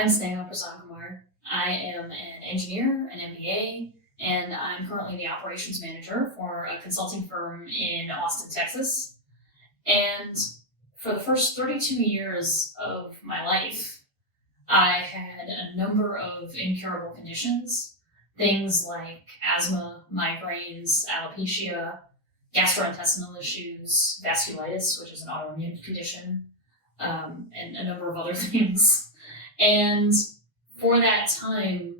I'm Sneha Prasankumar. I am an engineer, an MBA, and I'm currently the operations manager for a consulting firm in Austin, Texas. And for the first 32 years of my life, I had a number of incurable conditions, things like asthma, migraines, alopecia, gastrointestinal issues, vasculitis, which is an autoimmune condition, and a number of other things. And for that time,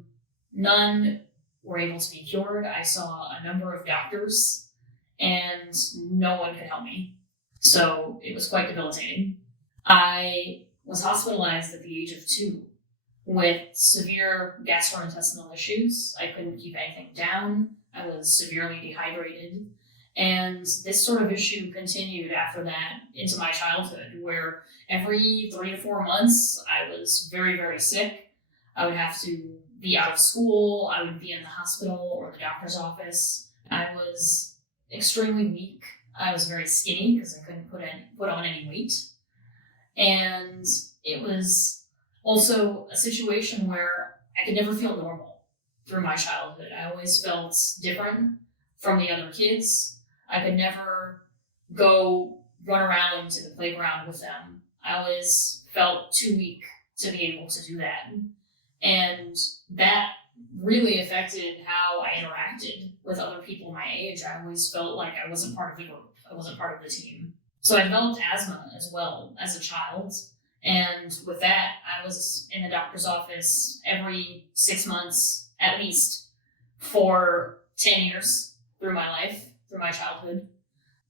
none were able to be cured. I saw a number of doctors, and no one could help me. So it was quite debilitating. I was hospitalized at the age of 2 with severe gastrointestinal issues. I couldn't keep anything down. I was severely dehydrated. And this sort of issue continued after that into my childhood, where every 3 to 4 months I was very, very sick. I would have to be out of school. I would be in the hospital or the doctor's office. I was extremely weak. I was very skinny because I couldn't put on any weight. And it was also a situation where I could never feel normal through my childhood. I always felt different from the other kids. I could never go run around to the playground with them. I always felt too weak to be able to do that. And that really affected how I interacted with other people my age. I always felt like I wasn't part of the group. I wasn't part of the team. So I developed asthma as well as a child. And with that, I was in the doctor's office every 6 months, at least, for 10 years through my life, through my childhood.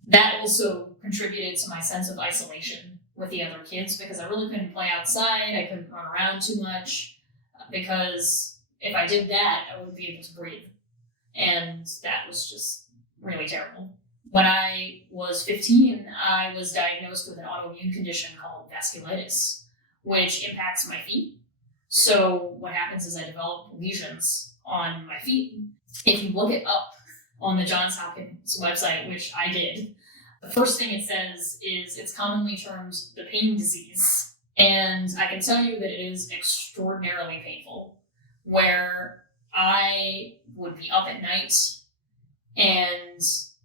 That also contributed to my sense of isolation with the other kids because I really couldn't play outside. I couldn't run around too much because if I did that, I wouldn't be able to breathe. And that was just really terrible. When I was 15, I was diagnosed with an autoimmune condition called vasculitis, which impacts my feet. So what happens is I develop lesions on my feet. If you look it up on the Johns Hopkins website, which I did, the first thing it says is it's commonly termed the pain disease. And I can tell you that it is extraordinarily painful, where I would be up at night and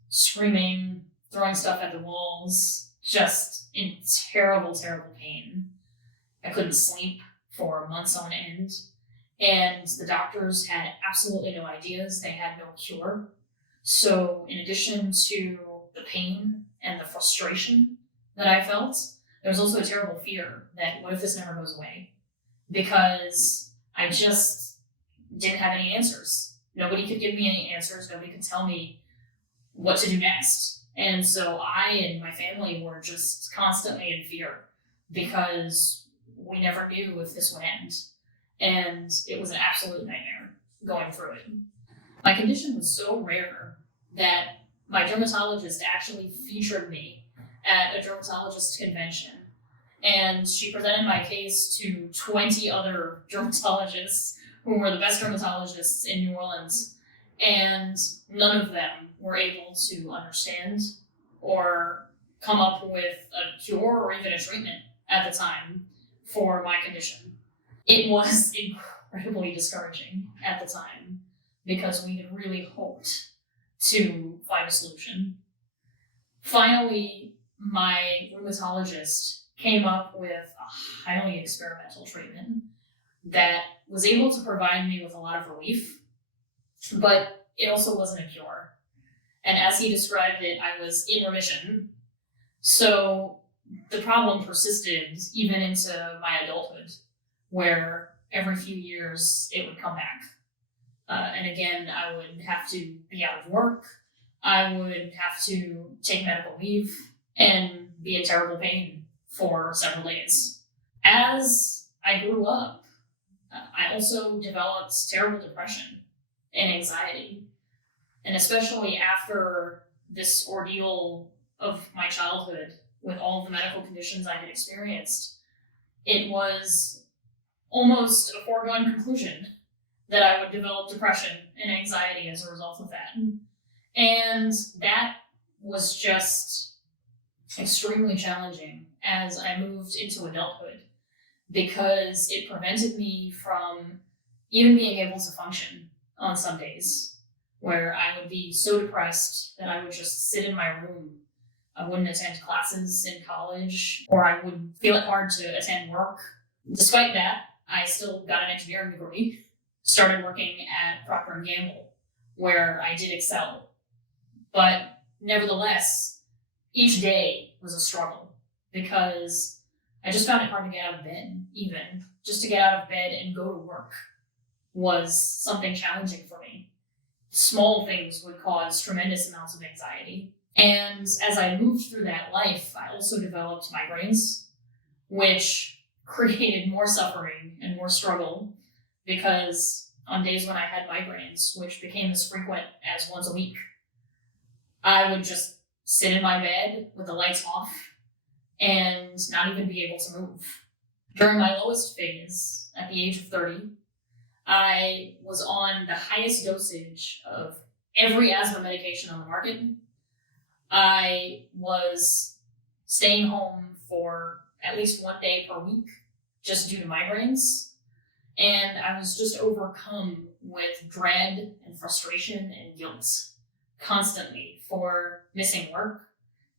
screaming, throwing stuff at the walls, just in terrible, terrible pain. I couldn't sleep for months on end. And the doctors had absolutely no ideas. They had no cure. So in addition to the pain and the frustration that I felt, there was also a terrible fear that what if this never goes away? Because I just didn't have any answers. Nobody could give me any answers. Nobody could tell me what to do next. And so I and my family were just constantly in fear because we never knew if this would end. And it was an absolute nightmare going through it. My condition was so rare that my dermatologist actually featured me at a dermatologist convention. And she presented my case to 20 other dermatologists who were the best dermatologists in New Orleans. And none of them were able to understand or come up with a cure or even a treatment at the time for my condition. It was incredibly discouraging at the time because we had really hoped to find a solution. Finally, my rheumatologist came up with a highly experimental treatment that was able to provide me with a lot of relief, but it also wasn't a cure. And as he described it, I was in remission. So the problem persisted even into my adulthood, where every few years it would come back. And again, I would have to be out of work. I would have to take medical leave and be in terrible pain for several days. As I grew up, I also developed terrible depression and anxiety. And especially after this ordeal of my childhood with all the medical conditions I had experienced, it was almost a foregone conclusion that I would develop depression and anxiety as a result of that. And that was just extremely challenging as I moved into adulthood because it prevented me from even being able to function on some days where I would be so depressed that I would just sit in my room. I wouldn't attend classes in college, or I would feel it hard to attend work. Despite that, I still got an engineering degree, started working at Procter & Gamble, where I did excel. But nevertheless, each day was a struggle because I just found it hard to get out of bed, even. Just to get out of bed and go to work was something challenging for me. Small things would cause tremendous amounts of anxiety. And as I moved through that life, I also developed migraines, which created more suffering and more struggle because on days when I had migraines, which became as frequent as once a week, I would just sit in my bed with the lights off and not even be able to move. During my lowest phase, at the age of 30, I was on the highest dosage of every asthma medication on the market. I was staying home for at least one day per week just due to migraines. And I was just overcome with dread and frustration and guilt constantly for missing work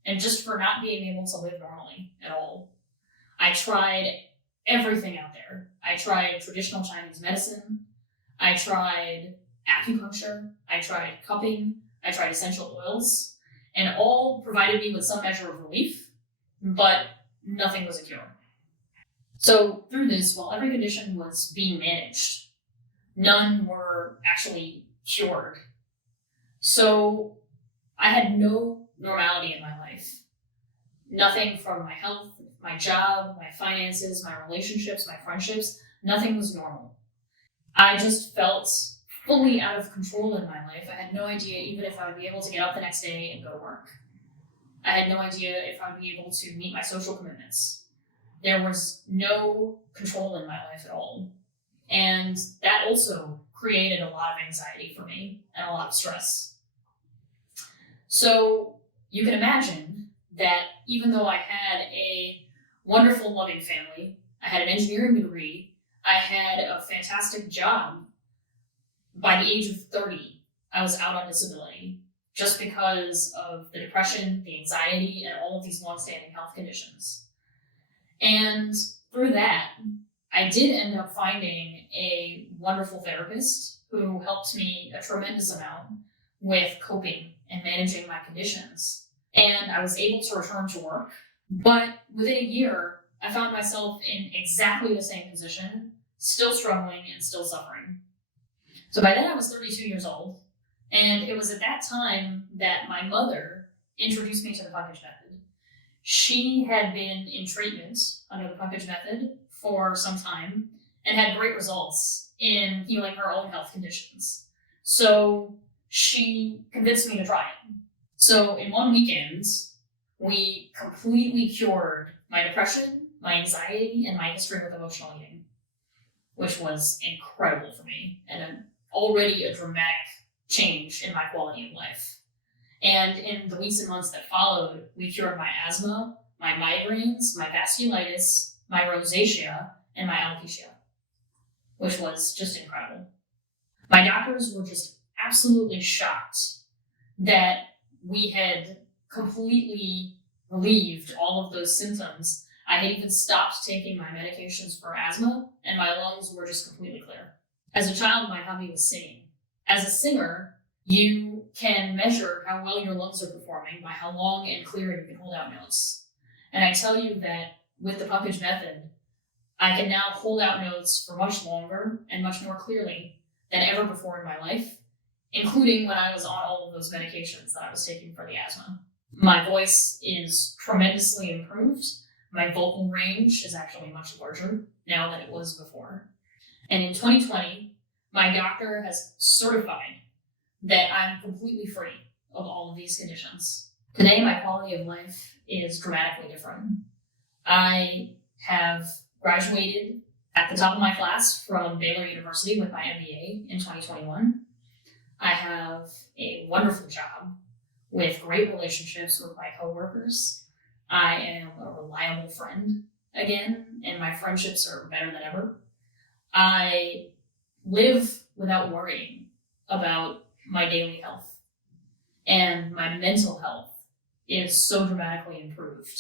and just for not being able to live normally at all. I tried everything out there. I tried traditional Chinese medicine. I tried acupuncture. I tried cupping. I tried essential oils. And all provided me with some measure of relief, but nothing was a cure. So through this, while every condition was being managed, none were actually cured. So I had no normality in my life. Nothing from my health, my job, my finances, my relationships, my friendships, nothing was normal. I just felt fully out of control in my life. I had no idea even if I would be able to get up the next day and go to work. I had no idea if I would be able to meet my social commitments. There was no control in my life at all. And that also created a lot of anxiety for me and a lot of stress. So you can imagine that even though I had a wonderful, loving family, I had an engineering degree, I had a fantastic job, by the age of 30, I was out on disability just because of the depression, the anxiety, and all of these long-standing health conditions. And through that, I did end up finding a wonderful therapist who helped me a tremendous amount with coping and managing my conditions. And I was able to return to work. But within a year, I found myself in exactly the same position, still struggling and still suffering. So by then I was 32 years old, and it was at that time that my mother introduced me to the Puckage method. She had been in treatment under the Puckage method for some time and had great results in healing her own health conditions. So she convinced me to try it. So in one weekend, we completely cured my depression, my anxiety, and my history with emotional eating, which was incredible for me and already a dramatic change in my quality of life. And in the weeks and months that followed, we cured my asthma, my migraines, my vasculitis, my rosacea, and my alopecia, which was just incredible. My doctors were just absolutely shocked that we had completely relieved all of those symptoms. I had even stopped taking my medications for asthma, and my lungs were just completely clear. As a child, my hobby was singing. As a singer, you can measure how well your lungs are performing by how long and clear you can hold out notes. And I tell you that with the Puckage method, I can now hold out notes for much longer and much more clearly than ever before in my life, including when I was on all of those medications that I was taking for the asthma. My voice is tremendously improved. My vocal range is actually much larger now than it was before. And in 2020, my doctor has certified that I'm completely free of all of these conditions. Today, my quality of life is dramatically different. I have graduated at the top of my class from Baylor University with my MBA in 2021. I have a wonderful job with great relationships with my coworkers. I am a reliable friend, again, and my friendships are better than ever. I live without worrying about my daily health, and my mental health is so dramatically improved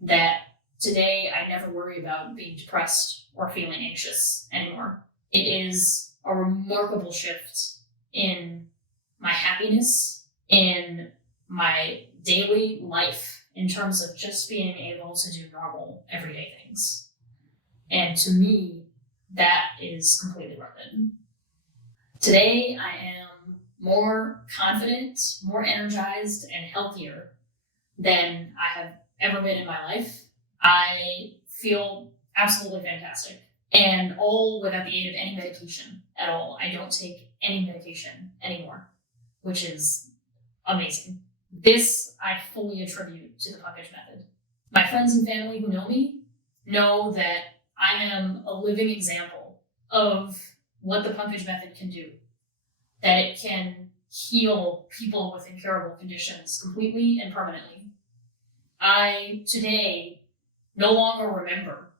that today I never worry about being depressed or feeling anxious anymore. It is a remarkable shift in my happiness, in my daily life, in terms of just being able to do normal, everyday things. And to me, that is completely worth it. Today, I am more confident, more energized, and healthier than I have ever been in my life. I feel absolutely fantastic, and all without the aid of any medication at all. I don't take any medication anymore, which is amazing. This I fully attribute to the Puckage method. My friends and family who know me know that I am a living example of what the Puckage method can do, that it can heal people with incurable conditions completely and permanently. I today no longer remember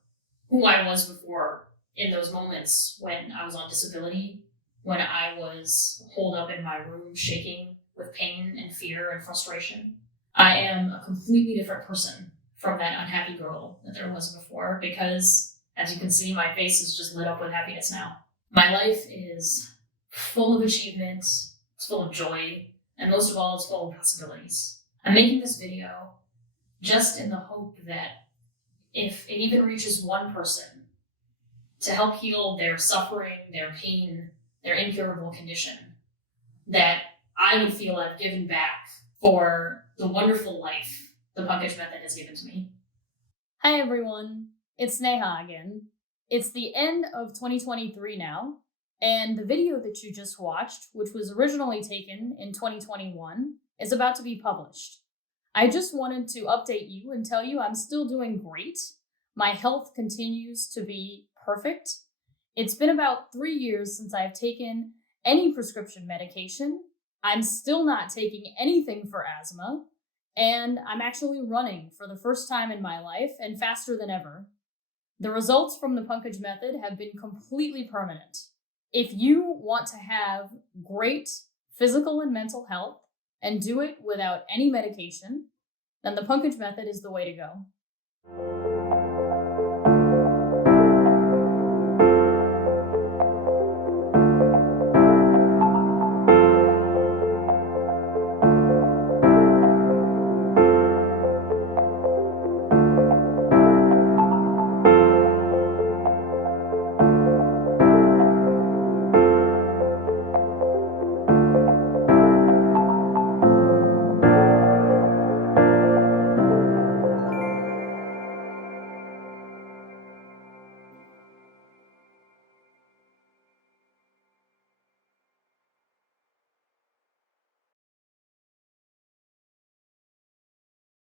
who I was before in those moments when I was on disability, when I was holed up in my room shaking with pain and fear and frustration. I am a completely different person from that unhappy girl that there was before, because as you can see, my face is just lit up with happiness now. My life is full of achievement, it's full of joy, and most of all, it's full of possibilities. I'm making this video just in the hope that if it even reaches one person to help heal their suffering, their pain, their incurable condition, that I would feel I've given back for the wonderful life the Puckage method has given to me. Hi everyone, it's Sneha again. It's the end of 2023 now, and the video that you just watched, which was originally taken in 2021, is about to be published. I just wanted to update you and tell you I'm still doing great. My health continues to be perfect. It's been about 3 years since I've taken any prescription medication. I'm still not taking anything for asthma, and I'm actually running for the first time in my life and faster than ever. The results from the Puckage method have been completely permanent. If you want to have great physical and mental health and do it without any medication, then the Puckage method is the way to go.